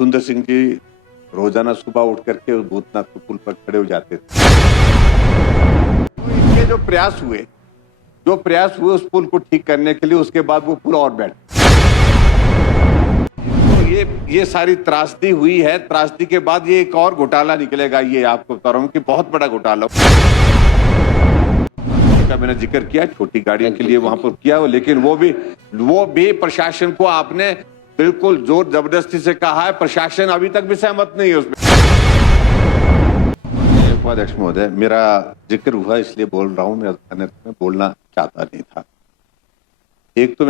सुंदर सिंह जी रोजाना सुबह उठ करके उस भूतनाथ के पुल पर खड़े हो जाते थे। तो इनके जो प्रयास हुए उस पुल को ठीक करने के लिए, उसके बाद वो पुल और बैठ, तो ये सारी त्रासदी हुई है। त्रासदी के बाद ये एक और घोटाला निकलेगा, ये आपको बता रहा हूँ कि बहुत बड़ा घोटाला का मैंने जिक्र किया, छोटी गाड़ियों के लिए वहां पर किया, लेकिन वो भी प्रशासन को आपने बिल्कुल जोर जबरदस्ती से कहा है। प्रशासन अभी तक भी सहमत नहीं है उसमें। उपाध्यक्ष महोदय, मेरा जिक्र हुआ इसलिए बोल रहा हूं, मैं बोलना चाहता नहीं था। एक तो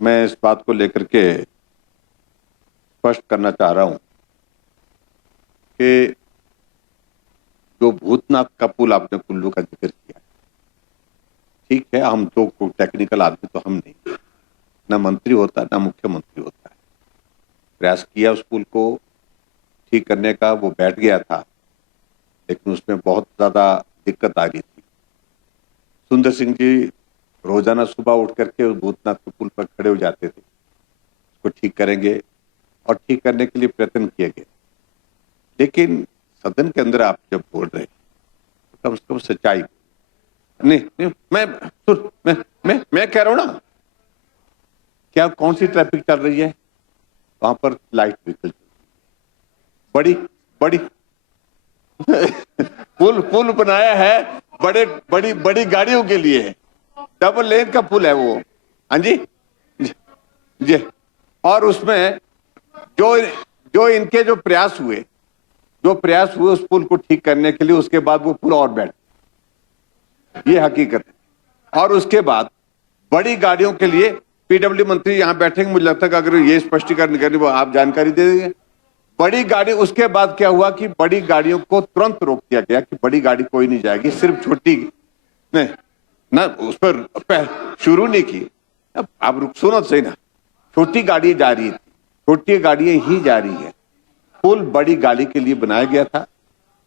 मैं इस बात को लेकर के स्पष्ट करना चाह रहा हूं कि जो भूतनाथ का पुल आपने कुल्लू का जिक्र किया, ठीक है, हम तो टेक्निकल आदमी तो हम नहीं, ना मंत्री होता ना मुख्यमंत्री होता है। प्रयास किया उस पुल को ठीक करने का, वो बैठ गया था, लेकिन उसमें बहुत ज्यादा दिक्कत आ रही थी। सुंदर सिंह जी रोजाना सुबह उठ करके उस भूतनाथ के पुल पर खड़े हो जाते थे, उसको ठीक करेंगे, और ठीक करने के लिए प्रयत्न किए गए। लेकिन सदन के अंदर आप जब बोल रहे हैं तो कम से कम सच्चाई नहीं, मैं कह रहा हूं ना, क्या कौन सी ट्रैफिक चल रही है वहां पर? लाइट व्हीकल, बड़ी पुल बनाया है बड़ी गाड़ियों के लिए, डबल लेन का पुल है वो। हाँ जी जी। और उसमें जो इनके जो प्रयास हुए उस पुल को ठीक करने के लिए, उसके बाद वो पुल और बैठ, ये हकीकत है। और उसके बाद बड़ी गाड़ियों के लिए पीडब्ल्यू मंत्री यहां बैठेंगे, मुझे लगता है कि अगर ये स्पष्टीकरण करें वो आप जानकारी दे देंगे। बड़ी गाड़ी, उसके बाद क्या हुआ कि बड़ी गाड़ियों को तुरंत रोक दिया गया कि बड़ी गाड़ी कोई नहीं जाएगी, सिर्फ छोटी नहीं ना, उस पर शुरू नहीं की। अब आप सुनो सही ना, छोटी गाड़ी जा रही थी, छोटी गाड़ियां ही जा रही है, पुल बड़ी गाड़ी के लिए बनाया गया था।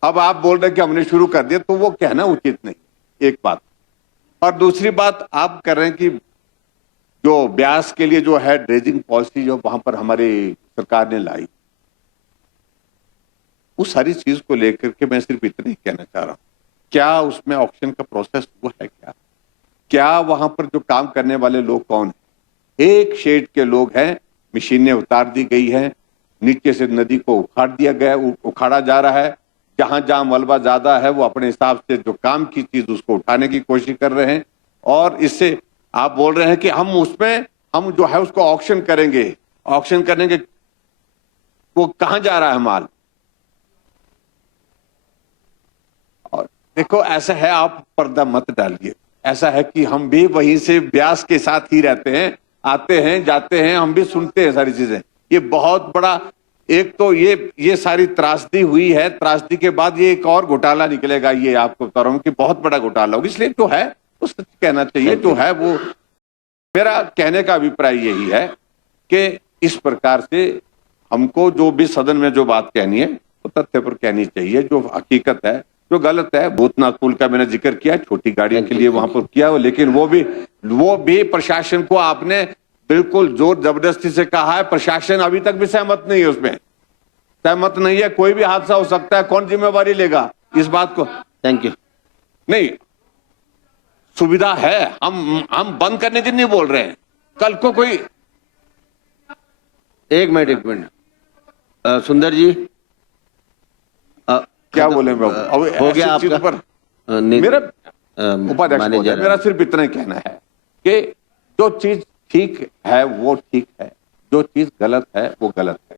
अब आप बोल रहे कि हमने शुरू कर दिया, तो वो कहना उचित नहीं, एक बात। और दूसरी बात आप कर रहे हैं कि जो ब्यास के लिए जो है ड्रेजिंग पॉलिसी जो वहां पर हमारी सरकार ने लाई, उस सारी चीज को लेकर के मैं सिर्फ इतना ही कहना चाह रहा हूं, क्या उसमें ऑक्शन का प्रोसेस हुआ है? क्या वहां पर जो काम करने वाले लोग कौन है? एक शेड के लोग हैं, मशीनें उतार दी गई हैं, नीचे से नदी को उखाड़ा जा रहा है। जहां जहां मलबा ज्यादा है वो अपने हिसाब से जो काम की चीज उसको उठाने की कोशिश कर रहे हैं। और इससे आप बोल रहे हैं कि हम जो है उसको ऑक्शन करेंगे, वो कहां जा रहा है माल? और देखो, ऐसा है, आप पर्दा मत डालिए। ऐसा है कि हम भी वहीं से ब्यास के साथ ही रहते हैं, आते हैं जाते हैं, हम भी सुनते हैं सारी चीजें। ये बहुत बड़ा, एक तो ये सारी त्रासदी हुई है, त्रासदी के बाद ये एक और घोटाला निकलेगा, ये आपको बता रहा हूं कि बहुत बड़ा घोटाला होगा। इसलिए जो है वो सच कहना चाहिए, जो है वो। मेरा कहने का अभिप्राय यही है कि इस प्रकार से हमको जो भी सदन में जो बात कहनी है वो तथ्य पर कहनी चाहिए, जो हकीकत है। जो गलत है, भूतनाथ पुल का मैंने जिक्र किया, छोटी गाड़ियों के लिए वहां पर किया, लेकिन वो भी प्रशासन को आपने बिल्कुल जोर जबरदस्ती से कहा है। प्रशासन अभी तक भी सहमत नहीं है उसमें, सहमत नहीं है। कोई भी हादसा हो सकता है, कौन जिम्मेवारी लेगा इस बात को? Thank you. नहीं, सुविधा है, हम बंद करने की नहीं बोल रहे हैं। कल को कोई, एक मिनट सुंदर जी, क्या बोले बाबू? हो गया आपका पर मेरा उपाध्यक्ष महोदय, मेरा सिर्फ इतना ही कहना है कि जो चीज ठीक है वो ठीक है, जो चीज गलत है वो गलत है।